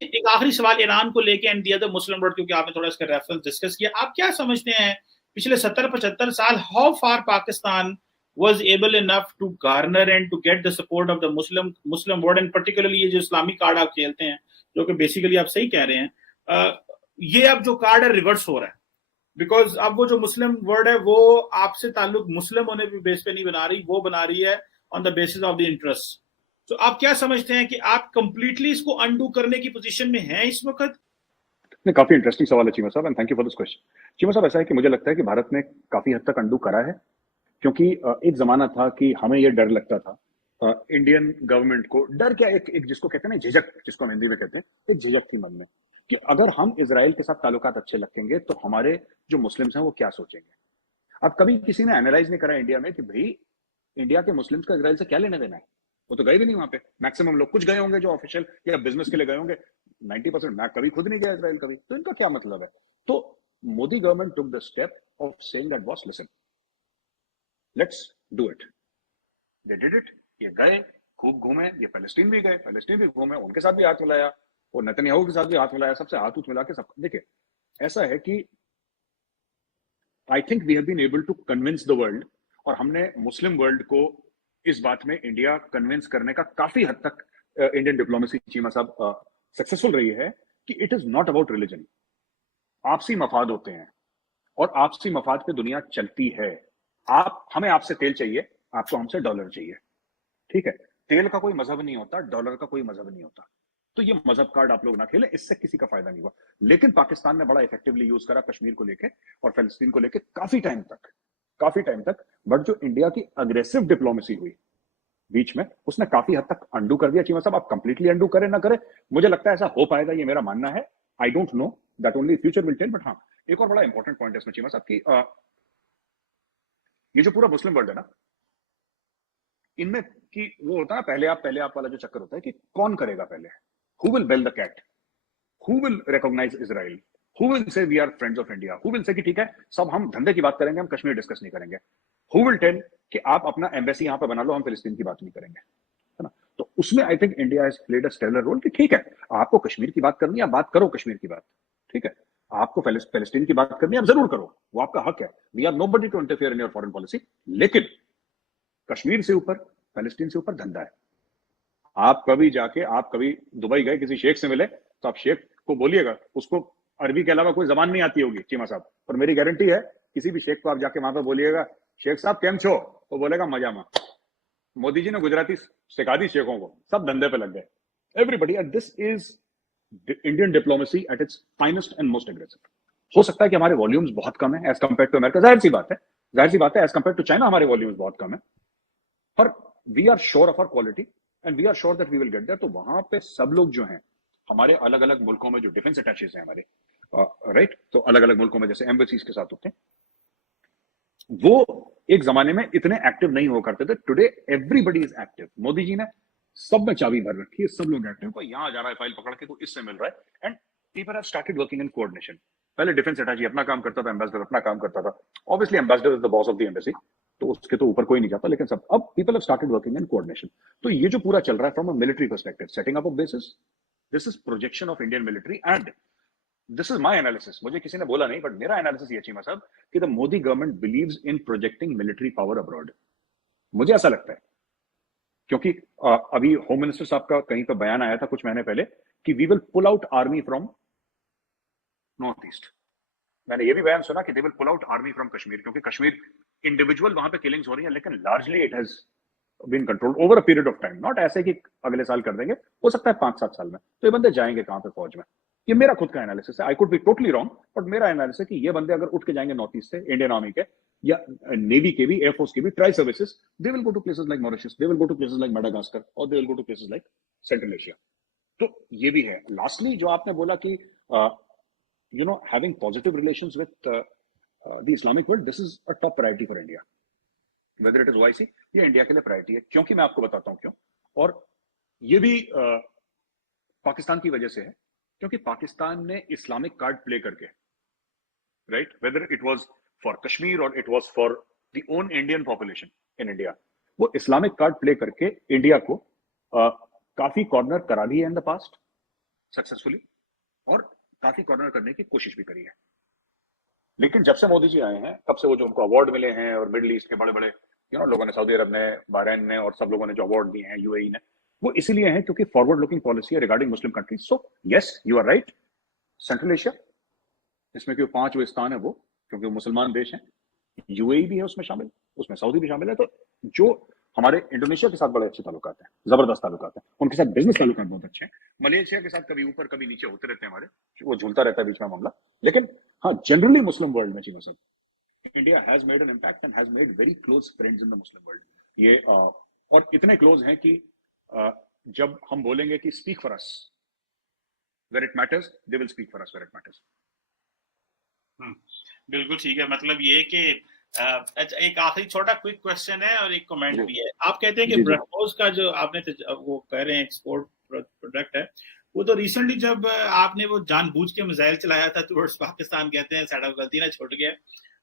एक आखिरी सवाल ईरान को लेके and the other Muslim world, क्योंकि आपने थोड़ा इसका रेफरेंस डिस्कस किया, आप क्या समझते हैं पिछले 70-75 साल how far Pakistan was able enough to garner and to get the support of the Muslim world, and particularly ये जो इस्लामी कार्ड आप खेलते हैं, जो कि बेसिकली आप सही कह रहे हैं, ये अब जो कार्ड है रिवर्स हो रहा है, बिकॉज अब वो जो मुस्लिम वर्ड है वो आपसे ताल्लुक मुस्लिम होने के बेस पे नहीं बना रही, वो बना रही है on the basis of the interest. तो आप क्या समझते हैं कि आप कंप्लीटली इसको अनडू करने की पोजीशन में हैं इस वक्त? काफी इंटरेस्टिंग सवाल है चीमा साहब, and thank you for this question. Cheema साहब, ऐसा है कि मुझे लगता है कि भारत ने काफी हद तक अंडू करा है, क्योंकि एक जमाना था कि हमें ये डर लगता था, इंडियन गवर्नमेंट को डर क्या, एक जिसको कहते हैं ना झिझक, जिसको हम हिंदी में कहते हैं, एक झिझक थी मन में कि अगर हम इजराइल के साथ ताल्लुकात अच्छे रखेंगे तो हमारे जो मुस्लिम्स हैं वो क्या सोचेंगे। अब कभी किसी ने एनालाइज नहीं करा इंडिया में कि भाई इंडिया के मुस्लिम्स का इजराइल से क्या लेना देना है, वो तो गए भी नहीं वहां पे। मैक्सिमम लोग कुछ गए होंगे जो ऑफिशियल या बिजनेस के लिए गए होंगे, 90%। मैं कभी खुद नहीं गया इजराइल कभी, तो इनका क्या मतलब है। तो Modi government took the step of saying that boss listen, let's do it. They did it. ये गए, खूब घूमे, ये पैलेस्टीन भी गए, पैलेस्टीन भी घूमे, उनके साथ भी हाथ मिलाया, और नेतन्याहू के साथ भी हाथ मिलाया, सबसे हाथ मिला के सब। देखिए ऐसा है कि I think we have been able to convince the world, और हमने मुस्लिम वर्ल्ड को इस बात में इंडिया कन्विंस करने का काफी हद तक इंडियन डिप्लोमेसी चीमा साहब सक्सेसफुल रही है कि it is not about religion. आपसी मफाद होते हैं, और आपसी मफाद पे दुनिया चलती है। हमें आपसे तेल चाहिए, आपको हमसे डॉलर चाहिए, ठीक है। तेल का कोई मजहब नहीं होता, डॉलर का कोई मजहब नहीं होता। तो ये मजहब कार्ड आप लोग ना खेलें, इससे किसी का फायदा नहीं हुआ। लेकिन पाकिस्तान ने बड़ा इफेक्टिवली यूज करा कश्मीर को लेके और फलस्तीन को लेके काफी टाइम तक। बट जो इंडिया की अग्रेसिव डिप्लोमेसी हुई बीच में, उसने काफी हद तक अंडू कर दिया चीमा साहब। आप कंप्लीटली अंडू करें ना करें, मुझे लगता है ऐसा हो पाएगा, ये मेरा मानना है। I don't know, that only future will tell. But हाँ, एक और बड़ा इंपॉर्टेंट पॉइंट है इसमें चीमा साहब की, ये जो पूरा मुस्लिम वर्ल्ड है ना, इनमें कि वो होता है पहले आप वाला जो चक्कर होता है कि कौन करेगा पहले, who will bell the cat, who will recognise Israel, who will say we are friends of India, who will say कि ठीक है सब हम धंधे की बात करेंगे, हम कश्मीर डिस्कस नहीं करेंगे, हु विल टेल कि आप अपना एम्बेसी यहां पे बना लो, हम फिलिस्तीन की बात नहीं करेंगे, है ना। तो उसमें I think India has played a stellar role कि ठीक है, आपको कश्मीर की बात करनी है, आप बात करो कश्मीर की बात, ठीक है। आपको पैलेस्टीन की बात करनी है, आप जरूर करो, वो आपका हक है। We are nobody to interfere in your foreign policy. लेकिन कश्मीर से ऊपर, पैलेस्टीन से ऊपर धंधा है। आप कभी दुबई गए, किसी शेख से मिले, तो आप शेख को बोलिएगा, उसको अरबी के अलावा कोई जबान नहीं आती होगी चीमा साहब, और मेरी गारंटी है किसी भी शेख को आप जाके वहां पर बोलिएगा, शेख साहब केम छो, वो बोलेगा मजा में। मोदी जी ने गुजराती सिखा दी शेखों को, सब धंधे पे लग गए, everybody. And this is Indian diplomacy at its finest and most aggressive. हो सकता है कि हमारे वॉल्यूम्स बहुत कम है एज कंपेयर टू अमेरिका, जाहिर सी बात है, एज कंपेयर टू चाइना हमारे वॉल्यूम्स बहुत कम है, पर we are sure of our quality and we are sure that we will get there. तो वहां पे सब लोग जो हैं हमारे अलग अलग मुल्कों में जो डिफेंस अटैचेस हैं हमारे, राइट, तो अलग अलग मुल्कों में जैसे एम्बेसीज के साथ होते हैं, वो एक जमाने में इतने एक्टिव नहीं हुआ करते थे। Today everybody is active. Modi ji ने सब में चाबी भर रखी है, सब लोग एक्टिव। कोई यहां जा रहा है फाइल पकड़ के, कोई इससे मिल रहा है, and people have started working in coordination. पहले डिफेंस अटैची अपना काम करता था, एम्बेसडर अपना काम करता था, obviously ambassador is the boss of the embassy, तो उसके तो ऊपर कोई नहीं जाता, लेकिन सब अब people have started working in coordination. तो ये जो पूरा चल रहा है from a military perspective, setting up of basis, this is projection of Indian military, and this is my analysis. मुझे किसी ने बोला नहीं, बट मेरा एनालिसिस ये चीमा साहब कि the Modi government believes in projecting military power abroad. मुझे ऐसा लगता है, क्योंकि अभी होम मिनिस्टर साहब का कहीं पर बयान आया था कुछ महीने पहले कि we will pull out army from north east. मैंने ये भी बयान सुना कि they will pull out army from Kashmir, क्योंकि कश्मीर इंडिविजुअल वहां पे किलिंग्स हो रही है, लेकिन largely it has been controlled over a period of time, not ऐसे कि अगले साल कर देंगे, हो सकता है 5-7 साल में। तो ये बंदे जाएंगे कहां पे फौज में, ये मेरा खुद का एनालिसिस है। I could be totally wrong, but मेरा एनालिसिस है कि ये बंदे अगर उठ के जाएंगे नॉर्थ ईस्ट से, इंडियन आर्मी के या नेवी के भी, एयरफोर्स के भी, tri services, they will go to places like Mauritius, they will go to places like Madagascar, और they will go to places like central Asia. तो ये भी है। लास्टली जो आपने बोला कि having positive relations with the Islamic world, this is a top priority for India, whether it is OIC, ये इंडिया के लिए प्रायोरिटी है। क्योंकि मैं आपको बताता हूं क्यों, और ये भी पाकिस्तान की वजह से है, क्योंकि पाकिस्तान ने इस्लामिक कार्ड प्ले करके, right, whether it was for Kashmir और it was for the own Indian population in India, वो इस्लामिक कार्ड प्ले करके इंडिया को काफी कॉर्नर करा भी है इन द पास्ट, सक्सेसफुली, और काफी कॉर्नर करने की कोशिश भी करी है। लेकिन जब से मोदी जी आए हैं तब से वो जो उनको अवार्ड मिले हैं, और मिडिल ईस्ट के बड़े बड़े लोगों ने, सऊदी अरब ने, बहरीन ने और सब लोगों ने जो अवार्ड दिए हैं, यूएई ने, वो इसीलिए हैं क्योंकि फॉरवर्ड लुकिंग पॉलिसी है regarding Muslim countries. So yes, you are right, Central Asia, इसमें क्यों 5 वो स्थान है वो, क्योंकि वो मुसलमान देश हैं, यूएई भी है उसमें शामिल, उसमें सऊदी भी शामिल है। तो जो हमारे इंडोनेशिया के साथ बड़े अच्छे ताल्लुकात हैं, जबरदस्त ताल्लुकात हैं, उनके साथ बिजनेस ताल्लुकात बहुत अच्छे हैं। मलेशिया के साथ कभी ऊपर कभी नीचे होते रहते हैं हमारे, वो झूलता रहता है बीच में मामला। लेकिन हाँ, जनरली मुस्लिम वर्ल्ड में चीमा साहब, India has made an impact and has made very close friends in the Muslim world. ये और इतने क्लोज हैं कि जब हम बोलेंगे कि speak for us where it matters, they will speak for us where it matters. बिल्कुल ठीक है। मतलब ये कि अच्छा, एक आखिरी छोटा क्विक क्वेश्चन है और एक कमेंट भी है। आप कहते हैं कि ब्रह्मोस का जो आपने वो कह रहे हैं एक्सपोर्ट प्रोडक्ट है, वो तो रिसेंटली जब आपने वो जानबूझ के मिसाइल चलाया था टुवर्ड्स पाकिस्तान, कहते हैं साइड गलती ना छूट गया,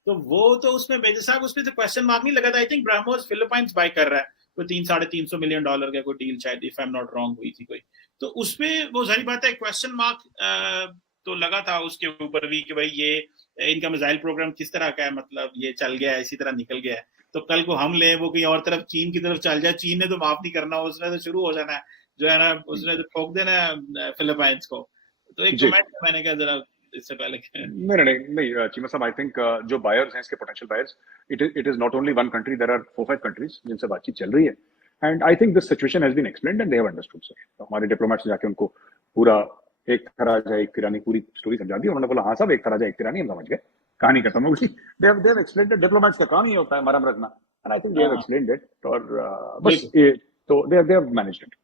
तो वो तो उसमें मेजर साहब उसमें तो क्वेश्चन मार्क नहीं लगा था। I think BrahMos Philippines buy कर रहा है, कोई $300-350 मिलियन का कोई डील शायद, if I am not wrong, हुई थी कोई। तो उसमें वो सारी बात है, क्वेश्चन मार्क तो लगा था उसके ऊपर भी कि भाई ये इनका मिसाइल प्रोग्राम किस तरह का है, मतलब ये चल गया है, इसी तरह निकल गया है, तो कल को हम ले वो कहीं और तरफ चीन की तरफ चल जाए, चीन ने तो माफ नहीं करना, उसने तो शुरू हो जाना है जो है ना, उसने तो ठोक देना है फिलीपाइंस को। तो एक कमेंट मैंने कहा जरा इससे पहले नहीं चीमा साहब, आई थिंक जो बायर्स हैं इसके, potential buyers, it is not only one country, there are 4-5 countries जिनसे बातचीत चल रही है। And I think this situation has been explained and they have understood sir. तो हमारे डिप्लोमेट्स जाके उनको पूरा एक तरह जाए एक तिरानी पूरी स्टोरी समझा दी। उन्होंने बोला हाँ साहब, एक तरह जाए एक तिरानी, हम समझ गए, कहानी खत्म हो गई। They have explained it, diplomats का काम ही होता है मरम रखना, and I think they have explained it, और बस ये तो दे हैव मैनेज्ड इट।